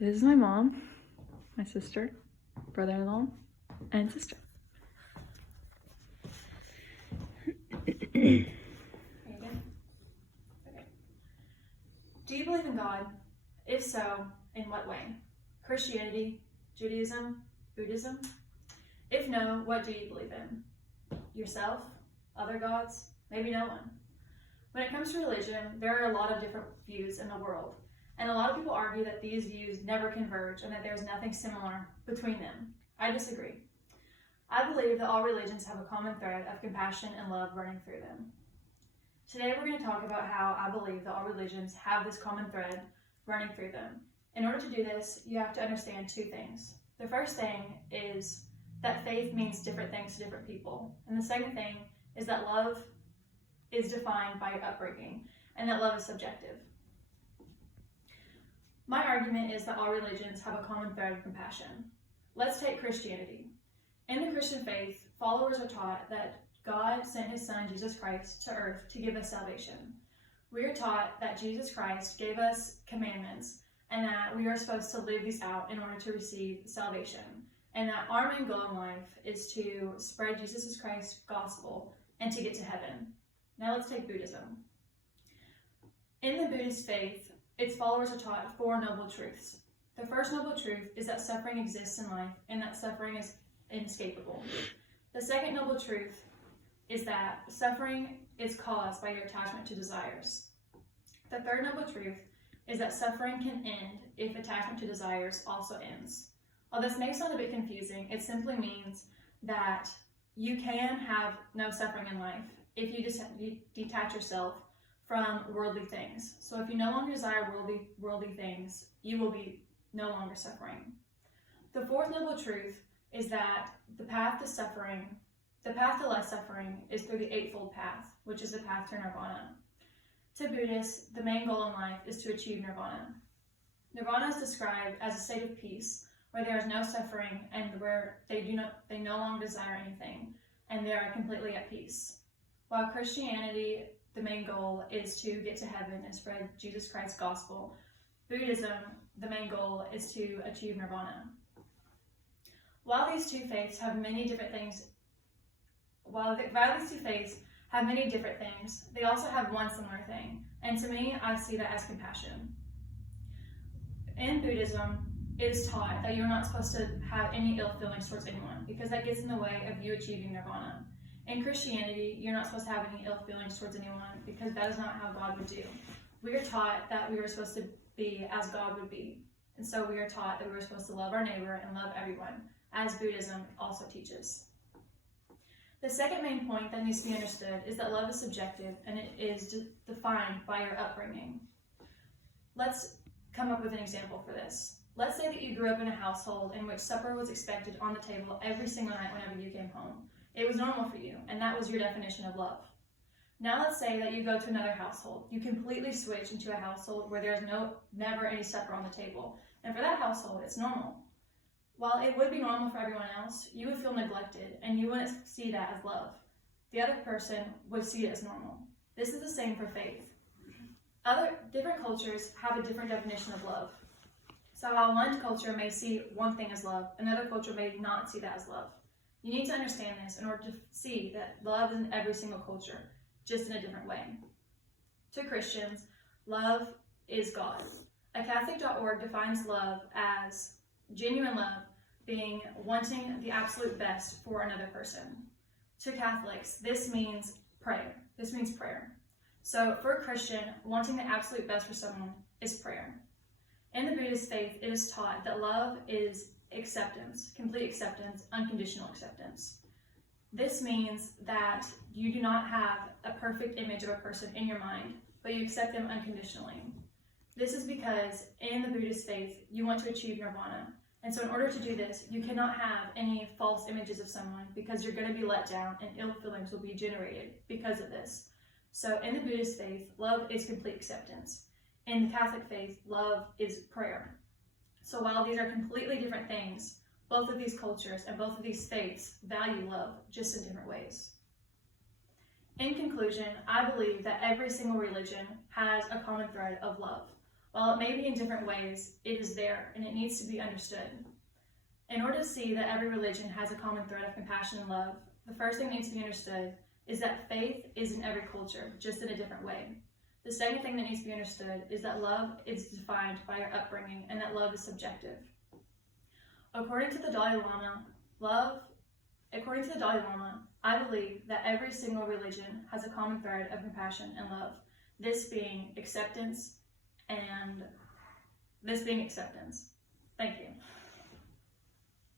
This is my mom, my sister, brother-in-law, and sister. Are you good? Okay. Do you believe in God? If so, in what way? Christianity, Judaism, Buddhism? If no, what do you believe in? Yourself? Other gods? Maybe no one. When it comes to religion, there are a lot of different views in the world, and a lot of people argue that these views never converge and that there's nothing similar between them. I disagree. I believe that all religions have a common thread of compassion and love running through them. Today we're going to talk about how I believe that all religions have this common thread running through them. In order to do this, you have to understand two things. The first thing is that faith means different things to different people. And the second thing is that love is defined by your upbringing, and that love is subjective. My argument is that all religions have a common thread of compassion. Let's take Christianity. In the Christian faith, followers are taught that God sent his son, Jesus Christ, to earth to give us salvation. We are taught that Jesus Christ gave us commandments and that we are supposed to live these out in order to receive salvation. And that our main goal in life is to spread Jesus Christ's gospel and to get to heaven. Now let's take Buddhism. In the Buddhist faith, its followers are taught four noble truths. The first noble truth is that suffering exists in life and that suffering is inescapable. The second noble truth is that suffering is caused by your attachment to desires. The third noble truth is that suffering can end if attachment to desires also ends. While this may sound a bit confusing, it simply means that you can have no suffering in life if you detach yourself from worldly things. So if you no longer desire worldly things, you will be no longer suffering. The fourth noble truth is that the path to less suffering is through the Eightfold Path, which is the path to Nirvana. To Buddhists, the main goal in life is to achieve Nirvana. Nirvana is described as a state of peace where there is no suffering and where they no longer desire anything and they are completely at peace. While Christianity, the main goal is to get to heaven and spread Jesus Christ's gospel, Buddhism, the main goal is to achieve Nirvana. While these two faiths have many different things, they also have one similar thing, and to me, I see that as compassion. In Buddhism, it is taught that you're not supposed to have any ill feelings towards anyone because that gets in the way of you achieving Nirvana. In Christianity, you're not supposed to have any ill feelings towards anyone because that is not how God would do. We are taught that we are supposed to be as God would be, and so we are taught that we are supposed to love our neighbor and love everyone, as Buddhism also teaches. The second main point that needs to be understood is that love is subjective and it is defined by your upbringing. Let's come up with an example for this. Let's say that you grew up in a household in which supper was expected on the table every single night whenever you came home. It was normal for you, and that was your definition of love. Now let's say that you go to another household. You completely switch into a household where there's never any supper on the table. And for that household, it's normal. While it would be normal for everyone else, you would feel neglected, and you wouldn't see that as love. The other person would see it as normal. This is the same for faith. Different cultures have a different definition of love. So while one culture may see one thing as love, another culture may not see that as love. You need to understand this in order to see that love is in every single culture, just in a different way. To Christians, love is God. Catholic.org defines love as genuine love being wanting the absolute best for another person. To Catholics, this means prayer. So for a Christian, wanting the absolute best for someone is prayer. In the Buddhist faith, it is taught that love is acceptance, complete acceptance, unconditional acceptance. This means that you do not have a perfect image of a person in your mind, but you accept them unconditionally. This is because in the Buddhist faith, you want to achieve Nirvana. And so in order to do this, you cannot have any false images of someone because you're going to be let down and ill feelings will be generated because of this. So in the Buddhist faith, love is complete acceptance. In the Catholic faith, love is prayer. So while these are completely different things, both of these cultures and both of these faiths value love just in different ways. In conclusion, I believe that every single religion has a common thread of love. While it may be in different ways, it is there and it needs to be understood. In order to see that every religion has a common thread of compassion and love, the first thing that needs to be understood is that faith is in every culture, just in a different way. The second thing that needs to be understood is that love is defined by our upbringing and that love is subjective. According to the Dalai Lama, I believe that every single religion has a common thread of compassion and love, this being acceptance. Thank you.